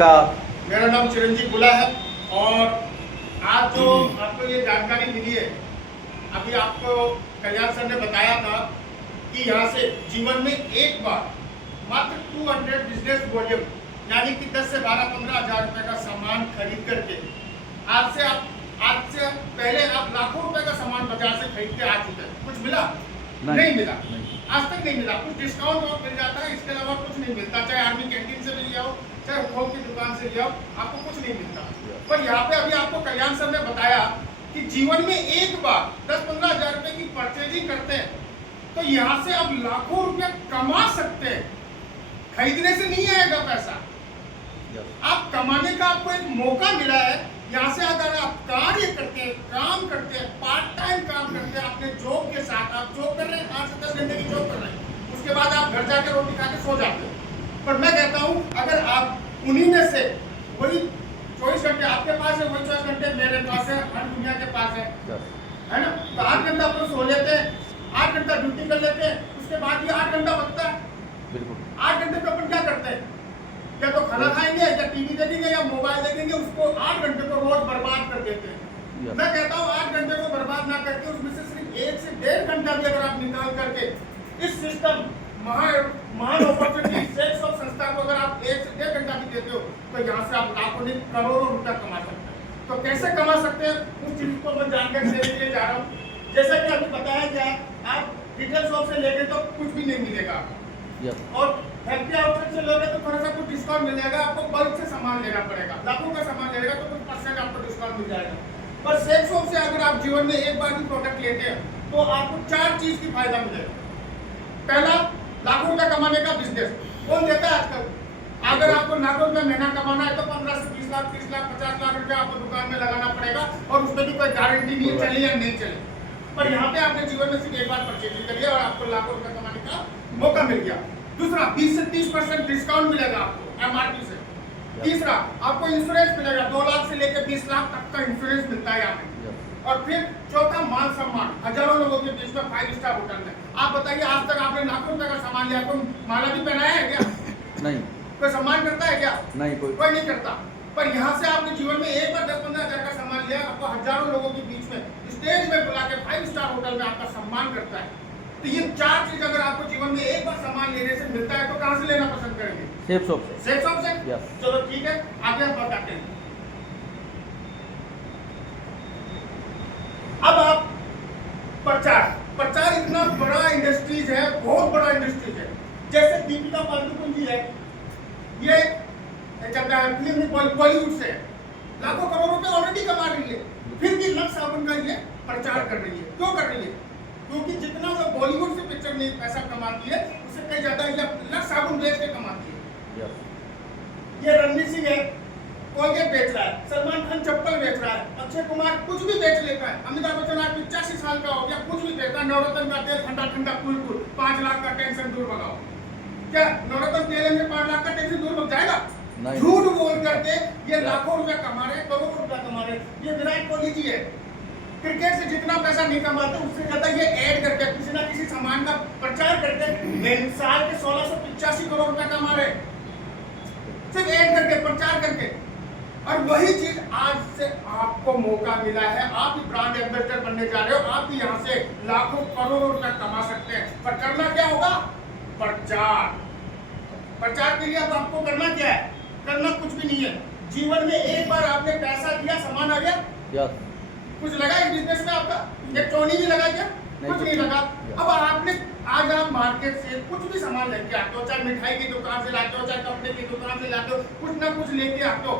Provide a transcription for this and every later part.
इसका मेरा नाम चिरंजीव बुला है और आज जो आपको ये जानकारी मिली है, अभी आपको कल्याण सर ने बताया था कि यहाँ से जीवन में एक बार मात्र 200 बिजनेस वॉल्यूम यानी कि 10 से 12-15 हज़ार रुपए का सामान खरीद करके आज से पहले आप लाखों रुपए का सामान बाजार से खरीद के आ चुके हैं। कुछ मिला? नहीं मिला। आज तक नहीं मिला। कुछ डिस्काउंट और मिल जाता है, इसके अलावा कुछ नहीं मिलता। चाहे आर्मी कैंटीन से ले आओ, चाहे होम की दुकान से ले आओ, आपको कुछ नहीं मिलता। पर यहाँ पे अभी आपको कल्याण सर ने बताया कि जीवन में एक बार 10-15 हज़ार रुपए की परचेजिंग करते हैं तो यहाँ से आप लाखों रुपए कमा सकते हैं। खरीदने से नहीं आएगा पैसा, आप कमाने का आपको एक मौका मिला है। यहाँ से अगर आप कार्य करते हैं, काम करते हैं, पार्ट टाइम काम करते हैं अपने जॉब के साथ, आप जॉब कर रहे हैं 8 से 10 घंटे की जॉब कर रहे हैं, उसके बाद आप घर जाके रोटी खा के सो जाते हैं। पर मैं कहता हूँ अगर आप उन्हीं में से वही 24 घंटे आपके पास है, वही 24 घंटे मेरे पास है, हर दुनिया के पास है ना? तो 8 घंटा अपन सो लेते हैं, 8 घंटा ड्यूटी कर लेते हैं, उसके बाद भी 8 घंटा बचता है। बिल्कुल 8 घंटे पे अपन क्या करते हैं? या तो खाना खाएंगे या टीवी देखेंगे या मोबाइल देखेंगे, उसको 8 घंटे को रोज बर्बाद कर देते हैं। मैं कहता हूँ 8 घंटे को बर्बाद ना करके उसमें से सिर्फ 1 से 1.5 घंटा भी अगर आप निकाल करके इस सिस्टम महान अपॉर्चुनिटी सेल्स ऑफ संस्था को अगर आप 1 से 1.5 घंटा भी देते हो तो यहाँ से आप लाखों नहीं करोड़ों रुपया कमा सकते हैं। तो कैसे कमा सकते हैं उस चीज को मैं जानकारी देने के लिए जा रहा हूँ। जैसा कि अभी बताया गया, आप रिटेल शॉप से लेंगे तो कुछ भी नहीं मिलेगा और फैक्ट्री आउटलेट से लोगे तो थोड़ा सा कुछ डिस्काउंट मिल जाएगा। आपको बल्क से सामान लेना पड़ेगा, लाखों का सामान लेगा तो कुछ परसेंट आपको डिस्काउंट मिल जाएगा। पर सेल शॉप से अगर आप जीवन में एक बार भी प्रोडक्ट लेते हैं तो आपको 4 चीज की फायदा मिलेगा। पहला, लाखों रुपया कमाने का बिजनेस कौन देता है आजकल? अगर आपको लाखों रुपया महीना कमाना है तो 15 से 20 लाख, 30 लाख, 50 लाख रुपया आपको दुकान में लगाना पड़ेगा और उसमें भी कोई गारंटी नहीं है चले या नहीं चले। पर यहाँ पे आपने जीवन में सिर्फ एक बार परचेजिंग करी है और आपको लाखों रुपया कमाने का मौका मिल गया। दूसरा, 20 से 30% डिस्काउंट मिलेगा आपको एमआरपी से। तीसरा, आपको इंश्योरेंस मिलेगा, 2 लाख से लेकर 20 लाख तक का इंश्योरेंस मिलता है यहाँ पे। और फिर चौथा, मान सम्मान हजारों लोगों के बीच में 5 स्टार होटल में। आप बताइए आज तक आपने लाखों रुपए का सामान लिया, कोई माला भी पहनाया है क्या? नहीं। कोई सम्मान करता है क्या? नहीं, कोई नहीं करता। पर यहाँ से आपने जीवन में एक बार 10-15 हज़ार का सामान लिया, आपको हजारों लोगों के बीच में स्टेज में बुला के 5 स्टार होटल में आपका सम्मान करता है। तो ये 4 चीज अगर आपको जीवन में एक बार सामान लेने से मिलता है तो कहां से लेना पसंद करेंगे? सेफ शॉप से। सेफ शॉप से? चलो ठीक है, आगे हम बताते हैं। अब आप प्रचार इतना बड़ा इंडस्ट्रीज है, बहुत बड़ा इंडस्ट्रीज है। जैसे दीपिका पादुकोण जी है, ये चलता है फिल्म बॉलीवुड से, लाखों करोड़ रुपए ऑलरेडी कमा रही है, फिर भी लक्स साबुन का ये प्रचार कर रही है। क्यों कर रही है? क्योंकि जितना वो बॉलीवुड से पिक्चर में पैसा कमाती है उससे कहीं ज्यादा ये लक्स साबुन बेच के कमाती है। ये रणवीर सिंह है, कोलगेट बेच रहा है, सलमान खान चप्पल बेच रहा है, अक्षय कुमार कुछ भी बेच लेता है, अमिताभ बच्चन आज 85 साल का हो गया, कुछ भी बेचता है। नवरत्न का तेल ठंडा ठंडा कूल 5 लाख का टेंशन दूर भगाओ। क्या नवरत्न तेल में 5 लाख का टेंशन दूर भग जाएगा? झूठ बोल करके ये लाखों रुपया कमा रहे, करोड़ों रुपया कमा रहे। ये विराट कोहली जी है, क्रिकेट से जितना पैसा नहीं कमाते उससे ज्यादा ये ऐड करके किसी ना किसी सामान का प्रचार करके साल के 1685 करोड़ रुपया कमा रहे, सिर्फ ऐड करके, प्रचार करके। और वही चीज आज से आपको मौका मिला है, आप भी ब्रांड एम्बेसडर बनने जा रहे हो, आप भी यहाँ से लाखों करोड़ों रुपया कमा सकते हैं। पर करना क्या होगा? प्रचार। प्रचार के लिए अब आपको करना क्या है? करना कुछ भी नहीं है। जीवन में एक बार आपने पैसा दिया, सामान आ गया, कुछ लगा इस बिजनेस में आपका? एक टोनी भी लगा क्या? कुछ नहीं लगा। अब आपने आज आप मार्केट से कुछ भी सामान लेके आते हो, चाहे मिठाई की दुकान से लाते हो, चाहे कपड़े की दुकान से लाते हो, कुछ ना कुछ लेके आते हो।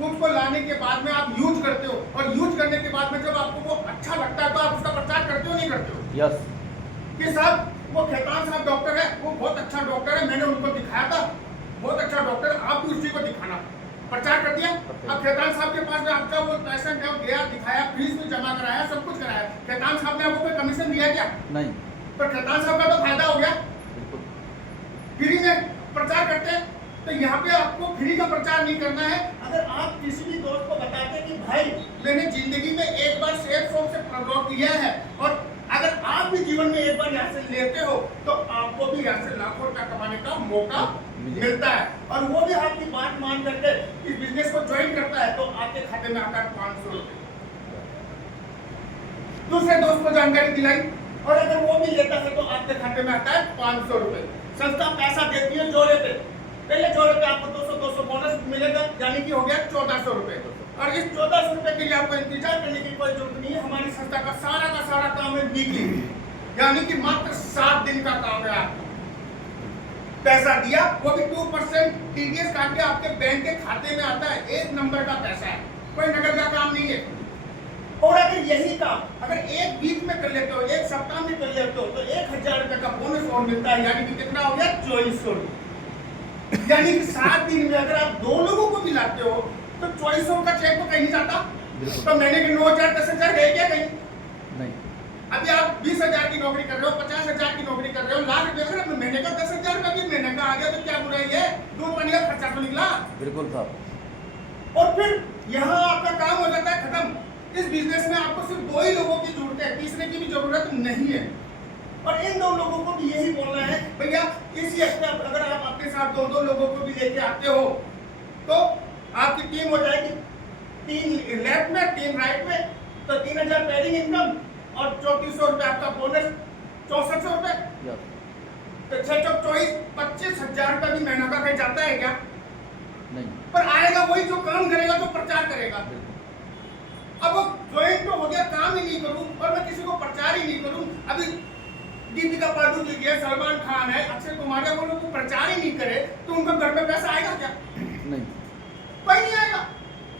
उसको लाने के बाद में आप यूज करते हो और यूज करने के बाद में जब आपको वो अच्छा लगता है तो आप उसका प्रचार करते हो नहीं करते हो? यस। कि साहब वो खेतान साहब डॉक्टर है, वो बहुत अच्छा डॉक्टर है, मैंने उनको दिखाया था, बहुत अच्छा डॉक्टर, आप भी उसी को दिखाना। प्रचार कर दिया। अब खेतान साहब के पास में आपका वो पेशेंट है, गया, दिखाया, फीस भी जमा कराया, सब कुछ कराया, खेतान साहब ने आपको कोई कमीशन दिया क्या? नहीं। पर खेतान साहब का तो फायदा हो गया, फ्री में प्रचार करते हैं। तो यहाँ पे आपको फ्री का प्रचार नहीं करना है। अगर आप किसी भी दोस्त को बताते हैं कि भाई मैंने जिंदगी में एक बार सेफ शॉप से प्रोडक्ट लिया है और अगर आप आप भी जीवन में एक बार यहाँ से लेते हो तो आपको भी यहाँ से लाखों रुपया कमाने का मौका मिलता है। और वो भी आपकी बात मान करके इस बिजनेस को ज्वाइन करता है तो आपके खाते में आता है 500 रुपए। दूसरे दोस्त को जानकारी दिलाई और अगर वो भी लेता है तो आपके खाते में आता है 500 रुपए। संस्था पैसा देती है जोड़े पे, पहले जोड़े पे आपको 200 बोनस मिलेगा, यानी कि हो गया 1400 रुपए। और इस 1400 रुपए के लिए आपको इंतजार करने की कोई जरूरत नहीं है। हमारी संस्था का सारा काम है वीकली, यानी कि मात्र 7 दिन का काम है। आपको पैसा दिया, वो भी 2% टीडीएस काट के आपके बैंक के खाते में आता है। 1 नंबर का पैसा है, कोई नकद का काम नहीं है। और अगर यही काम अगर एक वीक में कर लेते हो, एक सप्ताह में कर लेते हो तो 1000 रुपए का बोनस और मिलता है, यानी कि कितना हो गया 2400 रुपए। यानी कि 7 दिन में अगर आप 2 लोगों को मिलाते हो तो 2400 का चेक तो कहीं नहीं जाता। तो महीने के 9000 10,000 गए क्या कहीं नहीं। अभी आप 20,000 की नौकरी कर रहे हो, 50,000 की नौकरी कर रहे हो, लाख रुपए अगर महीने का 10,000 का भी महीने का आ गया तो क्या बुराई है? 2 पानी का खर्चा तो निकला। बिल्कुल साहब। और फिर यहाँ आपका काम हो जाता है खत्म। इस बिजनेस में आपको सिर्फ 2 ही लोगों की जरूरत है, तीसरे की भी जरूरत नहीं है। और इन 2 लोगों को भी यही बोलना है भैया, इसी हफ्ते अगर आप अपने साथ 2 लोगों को भी लेके आते हो तो आपकी टीम हो जाएगी 3 लेफ्ट में 3 राइट में, तो 3000 पेरिंग इनकम और 3400 रुपए आपका बोनस, 6400 रुपए। तो 6 चौक 24, 25,000 रुपए भी महीना का कहीं जाता है क्या? नहीं। पर आएगा वही जो काम करेगा, जो प्रचार करेगा। अब वो ज्वाइन तो हो गया, काम ही नहीं करूं और मैं किसी को प्रचार ही नहीं करूं। अभी दीपिका पादुकोण जी है, सलमान खान है, अक्षय कुमार है, वो लोग प्रचार ही नहीं करे तो उनका घर में पैसा आएगा क्या? नहीं, कोई नहीं आएगा।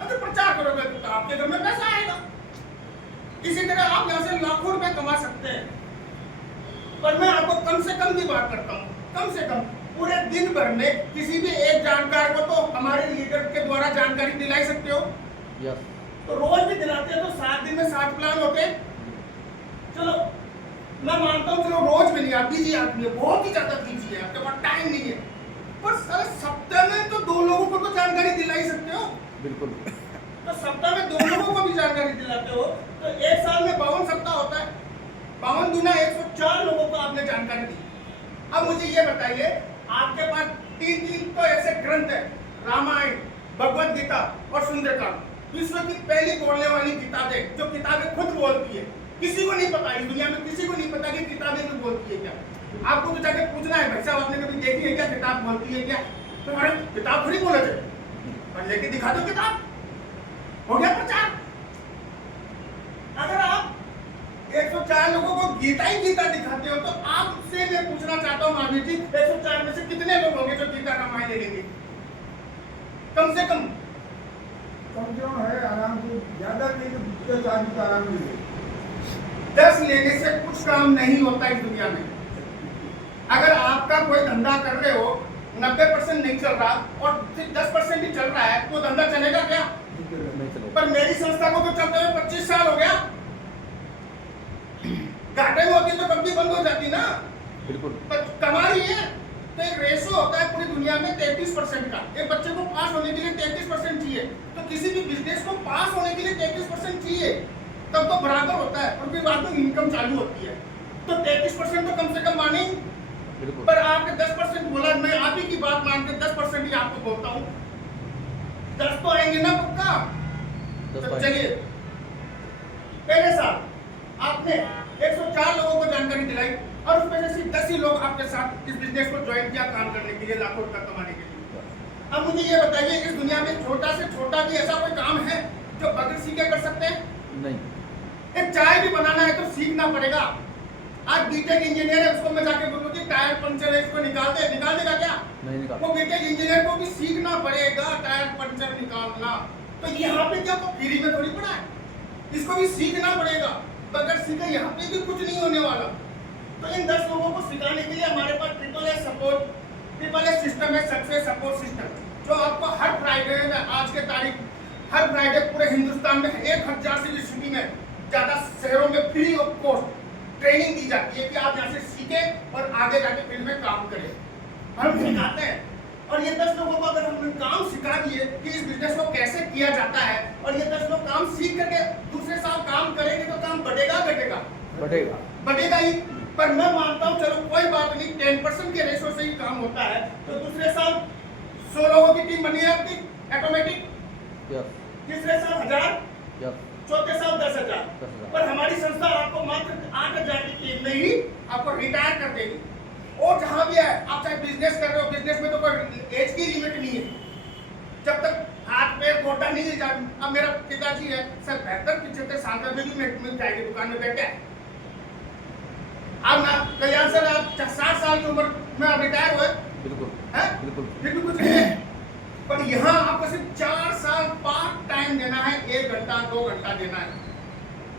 अगर प्रचार करोगे तो आपके घर में पैसा आएगा। इसी तरह आप यहाँ से लाखों रुपए कमा सकते हैं। पर मैं आपको कम से कम की बात करता हूँ, कम से कम पूरे दिन भर में किसी भी एक जानकार को तो हमारे लीडर के द्वारा जानकारी दिलाई सकते हो। यस। तो रोज भी दिलाते हैं तो 7 दिन में 7 प्लान होते हैं। चलो मैं मानता हूँ, चलो रोज में नहीं, आप बिजी आदमी है, बहुत ही ज्यादा बिजी है, आपके पास टाइम नहीं है, पर सारे सप्ताह में तो 2 लोगों को तो जानकारी दिला ही सकते हो। बिल्कुल। तो सप्ताह में 2 लोगों को भी जानकारी दिलाते हो तो 1 साल में 52 सप्ताह होता है। 52 दूना 104 लोगों को आपने जानकारी दी। अब मुझे ये बताइए, आपके पास 3 तो ऐसे ग्रंथ है, रामायण, भगवत गीता और सुंदरकांड, विश्व की पहली बोलने वाली किताबें, जो किताबें खुद बोलती है। किसी को नहीं पता, इस दुनिया में किसी को नहीं पता कि किताबें भी बोलती है क्या। आपको तो जाके पूछना है, भाई साहब आपने कभी देखी है क्या किताब बोलती है क्या? तो अरे किताब थोड़ी बोले थे, पर लेके दिखा दो किताब, हो गया प्रचार। अगर आप 104 लोगों को गीता ही गीता दिखाते हो तो आपसे मैं पूछना चाहता हूँ महावीर जी, 104 में से कितने लोग होंगे जो गीता रामायण ले लेंगे? कम से कम है, आराम से, ज्यादा नहीं तो 10 आदमी का आराम मिले। 10 लेने से कुछ काम नहीं होता इस दुनिया में। अगर आपका कोई धंधा कर रहे हो, 90% नहीं चल रहा और सिर्फ 10% ही चल रहा है तो धंधा चलेगा क्या? पर मेरी संस्था को तो चलते हुए 25 साल हो गया। घाटे में होती तो कभी बंद हो जाती ना। बिल्कुल। पर कमा रही है तो एक रेशो होता है पूरी दुनिया में 33% का। एक बच्चे को पास होने के लिए 33% चाहिए, तो किसी भी बिजनेस को पास होने के लिए 33% चाहिए, तब तो बराबर होता है और फिर बाद में इनकम चालू होती है। तो 33% तो कम से कम माने। पर आपने 10% बोला, मैं आप ही की बात मान के 10% ही आपको बोलता हूँ, 10 तो आएंगे ना पक्का। तो चलिए, पहले साल आपने 104 लोगों को जानकारी दिलाई और उसमें से सिर्फ 10 ही लोग आपके साथ इस बिजनेस को ज्वाइन किया काम करने के लिए, लाखों रुपया कमाने के लिए। अब मुझे ये बताइए, इस दुनिया में छोटा से छोटा भी ऐसा कोई काम है जो बगैर सीखे कर सकते हैं? नहीं। एक चाय भी बनाना है तो सीखना पड़ेगा। आज बीटेक इंजीनियर है, उसको मैं जाके बोलूँ कि टायर पंचर है, इसको निकाल देगा क्या? नहीं निकाल। वो बीटेक इंजीनियर को भी सीखना पड़ेगा टायर पंचर निकालना। तो यहाँ पे क्या फ्री में थोड़ी पड़ा है, इसको भी सीखना पड़ेगा। बगैर सीखे यहाँ पे भी कुछ नहीं होने वाला। तो इन 10 लोगों को सिखाने के लिए हमारे पास ट्रिपल एस सिस्टम है, सक्सेस सपोर्ट सिस्टम, जो आपको हर फ्राइडे में, आज के तारीख हर फ्राइडे पूरे हिंदुस्तान में 1000 से भी सिटी में ज्यादा शहरों में फ्री ऑफ कॉस्ट ट्रेनिंग दी जाती है कि आप यहाँ से सीखें और आगे जाके फील्ड में काम करें। हम सिखाते हैं और ये 10 लोगों को अगर हमने काम सिखा दिए कि इस बिजनेस को कैसे किया जाता है और ये 10 लोग काम सीख करके दूसरे साल काम करेंगे तो काम बढ़ेगा घटेगा? बढ़ेगा। बढ़ेगा ही। पर मैं मानता हूँ चलो कोई बात नहीं, 10% के रेशो से ही काम होता है। तो दूसरे साल 100 लोगों की टीम बनी है आपकी ऑटोमेटिक, यस तीसरे साल 1000, यस चौथे साल 10,000। 10,000। पर हमारी संस्था आपको मात्र 8,000 की टीम में ही आपको रिटायर कर देगी। और जहां भी है, आप चाहे बिजनेस कर रहे हो, बिजनेस में तो कोई एज की लिमिट नहीं है। जब तक हाथ पैर गोटा नहीं हिल जाए। अब मेरा पिताजी है सर 72-75 साल का भी मिल जाएगी दुकान में बैठे। अब ना कल्याण सर आप 60 साल की उम्र में आप रिटायर हुए बिल्कुल हैं, बिल्कुल फिर भी कुछ नहीं है। पर यहाँ आपको सिर्फ 4 साल पार्ट टाइम देना है, 1 घंटा 2 घंटा देना है।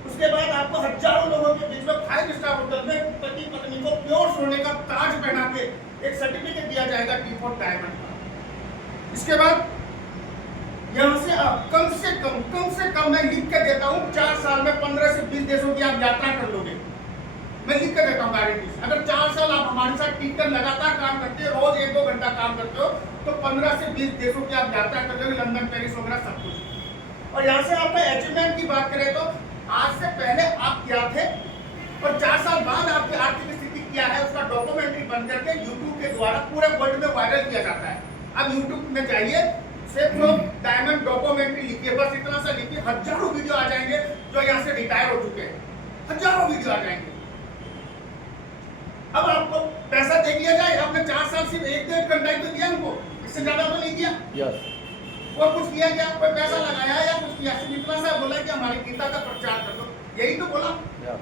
उसके बाद आपको हजारों लोगों के बीच में 5 स्टार होटल में पति पत्नी को प्योर सोने का ताज पहना के एक सर्टिफिकेट दिया जाएगा टी4 डायमंड का। इसके बाद यहाँ से आप कम से कम मैं लिख के देता हूँ 4 साल में 15 से 20 देशों की आप यात्रा कर लोगे। मैं लिख के देता हूँ गारंटी से। अगर 4 साल आप हमारे साथ टिक कर लगातार काम करते हो, रोज 1-2 घंटा काम करते हो, तो 15 से 20 देशों की आप यात्रा कर लोगे, लंदन पेरिस वगैरह सब कुछ। और यहाँ से आपका अचीवमेंट की बात करें तो आज से पहले आप क्या थे और 4 साल बाद आपकी आर्थिक स्थिति क्या है, उसका डॉक्यूमेंट्री बन करके यूट्यूब के द्वारा पूरे वर्ल्ड में वायरल किया जाता है। अब यूट्यूब में जाइए, सिर्फ डायमंड डॉक्यूमेंट्री लिखिए, बस इतना सा लिखिए, हजारों वीडियो आ जाएंगे जो यहाँ से रिटायर हो चुके हैं, हजारों वीडियो आ जाएंगे। अब आपको पैसा दे दिया जाए, आपने 4 साल सिर्फ 1-1.5 घंटा ही तो दिया हमको, इससे ज्यादा तो नहीं दिया। यस और कुछ किया क्या, कोई पैसा लगाया या कुछ किया, सिर्फ इतना सा बोला कि हमारी गीता का प्रचार कर दो, यही तो बोला। यस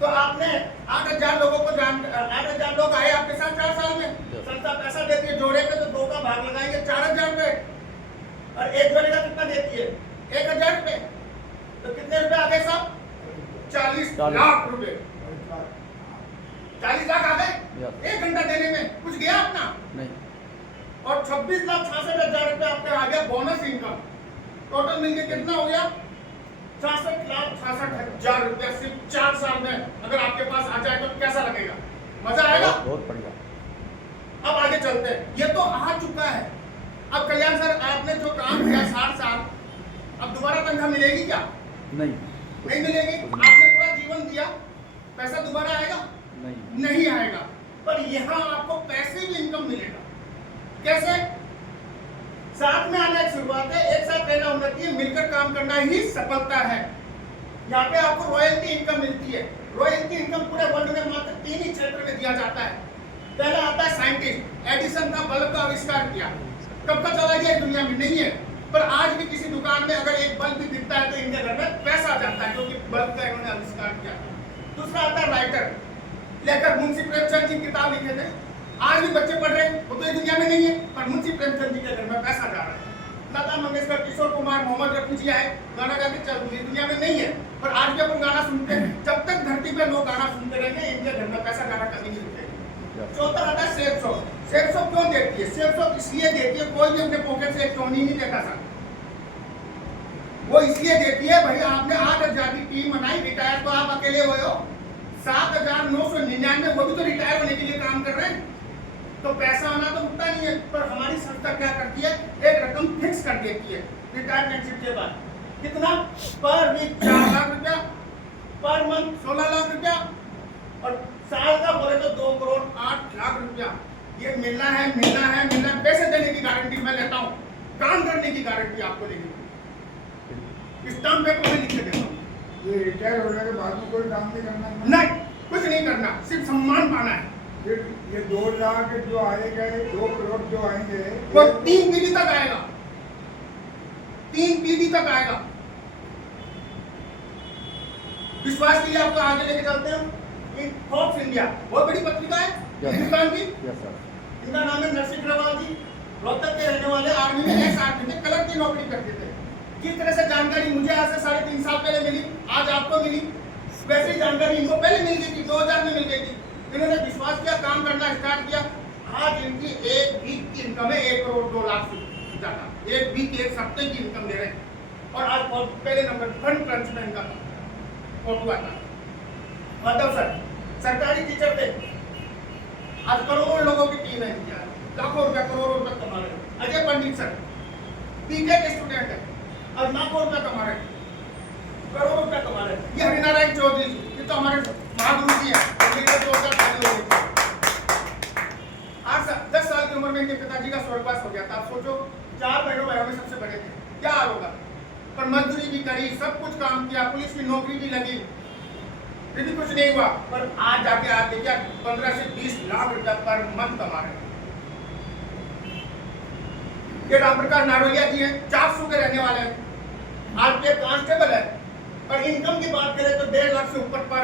तो आपने 8,000 लोगों को 8,000 लोग आए आपके साथ 4 साल में, संस्था पैसा देती है जोड़े पे, तो 2 का भाग लगाएंगे 4,000 रुपए, और एक जोड़े का कितना देती है 1,000 रुपए, तो कितने रुपए आ गए साहब 40 लाख रुपए। 40 लाख आ गए 1 घंटा देने में, कुछ गया अपना नहीं। और 26,66,000 रुपए आपके आ गया बोनस इनकम। टोटल मिलके कितना हो गया 66,66,000 रुपया सिर्फ 4 साल में। अगर आपके पास आ जाए तो कैसा लगेगा, मजा आएगा। बहुत बढ़िया। अब आगे चलते हैं, ये तो आ चुका है। अब कल्याण सर आपने जो काम किया 60 साल, अब दोबारा तनख्वाह मिलेगी क्या? नहीं नहीं मिलेगी। आपने पूरा जीवन दिया, पैसा दोबारा आएगा? नहीं आएगा। पर यहाँ आपको पैसे भी इनकम मिलेगा। कैसे? साथ में आना एक शुरुआत है, एक साथ रहना उन्नति है, मिलकर काम करना ही सफलता है। यहाँ पे आपको रॉयल्टी इनकम मिलती है। रॉयल्टी इनकम पूरे वर्ल्ड में मात्र 3 ही क्षेत्र में दिया जाता है। पहला आता है साइंटिस्ट, एडिसन का बल्ब का आविष्कार किया, कब का चला गया दुनिया में नहीं है, पर आज भी किसी दुकान में अगर एक बल्ब भी दिखता है तो इनके घर में पैसा आ जाता है, क्योंकि बल्ब का इन्होंने आविष्कार किया। दूसरा आता है राइटर, लेखक मुंशी प्रेमचंद जी किताब लिखे थे, आज भी बच्चे पढ़ रहे हैं, वो तो इस दुनिया में नहीं है, पर मुंशी प्रेमचंद जी के घर में पैसा जा रहा है। लता मंगेशकर, किशोर कुमार, मोहम्मद रफी जी आए, गाना गा के चल इस दुनिया में नहीं है, पर आज भी अपन गाना सुनते हैं। जब तक धरती पे लोग गाना सुनते रहेंगे, इनके घर में पैसा गाना कभी नहीं रुकेगा। चौथा आता है सेफ शॉप। सेफ शॉप क्यों देती है? सेफ शॉप इसलिए देती है, कोई भी अपने पॉकेट से एक टोनी नहीं देता था, वो इसलिए देती है भाई आपने 8,000 की टीम बनाई, रिटायर तो आप अकेले हुए हो, 7,999 वो भी तो रिटायर होने के लिए काम कर रहे हैं, तो पैसा आना तो रुकता नहीं है। पर हमारी संस्था क्या करती है, एक रकम फिक्स कर देती है रिटायरमेंट के बाद। कितना? पर वीक 4 लाख रुपया, पर मंथ 16 लाख रुपया, और साल का बोले तो 2 करोड़ 8 लाख रुपया। ये मिलना है, मिलना है, मिलना है। पैसे देने की गारंटी मैं लेता हूँ, काम करने की गारंटी आपको लेनी है। स्टाम्प पेपर में लिख के देता हूँ। ये रिटायर होने के बाद में कोई काम नहीं करना है? नहीं, कुछ नहीं करना, सिर्फ सम्मान पाना है। फिर ये 2 लाख जो आएगा, 2 करोड़ जो आएंगे, वो 3 पीढ़ी तक आएगा, 3 पीढ़ी तक आएगा। विश्वास के लिए आपको आगे लेके चलते हैं। फॉक्स इंडिया बहुत बड़ी पत्रिका है हिंदुस्तान की। इनका नाम है नरसिंह अग्रवाल जी, रोहतक के रहने वाले, आर्मी में एक्स आर्मी में कलर की नौकरी करते थे। किस तरह से जानकारी मुझे आज से 3.5 साल पहले मिली, आज आपको मिली, वैसे ही जानकारी इनको पहले मिल गई थी, 2000 में मिल गई थी। इन्होंने विश्वास किया, काम करना स्टार्ट किया। आज इनकी एक वीक की इनकम है 1 करोड़ 2 लाख से ज्यादा, एक वीक, एक हफ्ते की इनकम ले रहे हैं। और आज पहले नंबर फंड क्रंच में इनका फोटो आता है। माधव सर सरकारी टीचर थे, आज करोड़ों लोगों की टीम है इनकी, लाखों रुपया करोड़ों रुपया कमा रहे हैं। अजय पंडित सर बीटेक स्टूडेंट है, और लाखों रुपया कमा रहे हैं, करोड़ों रुपया कमा रहे हैं। ये हरिनारायण चौधरी जी, ये तो हमारे महागुरु जी हैं, उनके 2 साल पहले हो गई थी। 10 साल की उम्र में इनके पिताजी का स्वर्गवास हो गया था। आप सोचो, 4 बहनों भाइयों में सबसे बड़े थे, क्या हाल होगा। पर मजदूरी भी करी, सब कुछ काम किया, पुलिस की नौकरी भी लगी, फिर भी कुछ नहीं हुआ। पर आज जाके आप देखिए 15 से 20 लाख रुपया पर मंथ कमा रहे हैं। ये राम प्रकाश नारोलिया जी हैं, 400 के रहने वाले हैं, आज के कांस्टेबल है, और इनकम की बात करें तो 1.5 लाख से ऊपर पर